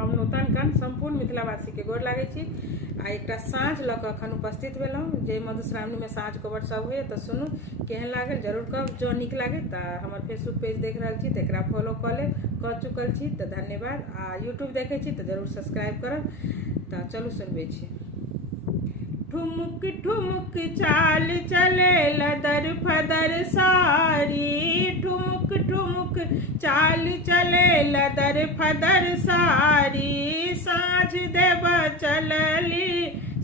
हम नूतन कन संपूर्ण मिथिलावासी के गोर लागे छी आ एक साँझ लऽ कऽ अखन उपस्थित भेलहुँ जे मधुश्रावणी में साँझ कोबर सब हुए तो सुनू केहन लागल जरूर कहब। जो नीक लागे तो हमार फेसबुक पेज देख रहा छी तो एकरा फॉलो कर ले कह चुकल छी तो धन्यवाद। आ यूट्यूब देखे छी तो जरूर सब्सक्राइब करब। तो चलू सुनबे छी। ठुमुक ठुमुक चाल चले लदर फदर सारी, ठुमुक ठुमुक चाल चले लदर फदर सारी, साँझ देव चलली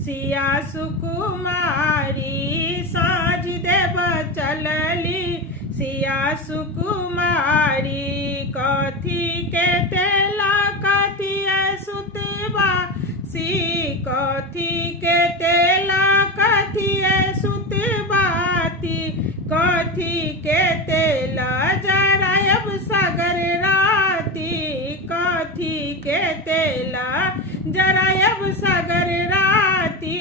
सिया सुकुमारी, साँझ देव चलली सिया सुकुमारी, कथी के तेला कथी सुतबा सी, कथी के तेला कथी सुतबाती, कथी के तेला जरायब सगर राती, कथी के तेला जरायब सगर राती,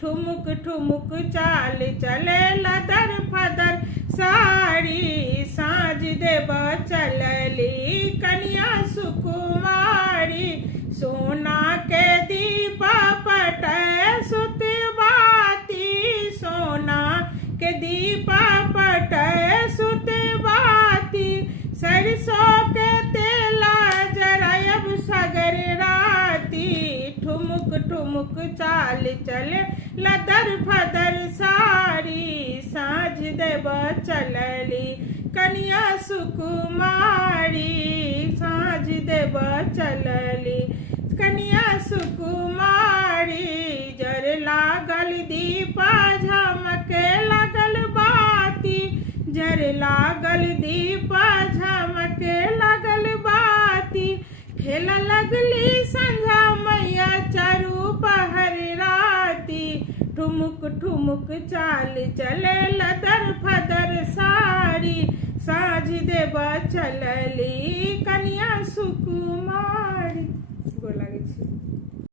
ठुमुक ठुमुक चाल चले लदर फदर साड़ी, साँझ देव चलली कन्या सुकुमारी, सोना के दीपा पट सुतबाती, सोना के दीपा पट सुतबाती, सरसों के तेला जरायब सगर राती, ठुमुक ठुमुक चाल चले लदर फदर सारी, साँझ देव चलली कन्या सुकुमारी, साँझ देव चलली कन्या सुकुमारी, जर लागल दीपा झमके लगल बाती, जर लागल दीपा झमके लगल बाती, खेल लगली संझा मैया चारू पहर राती, ठुमुक ठुमुक चाल चले लदर फदर सारी, साँझ देव चलली कन्या सुकुमारी।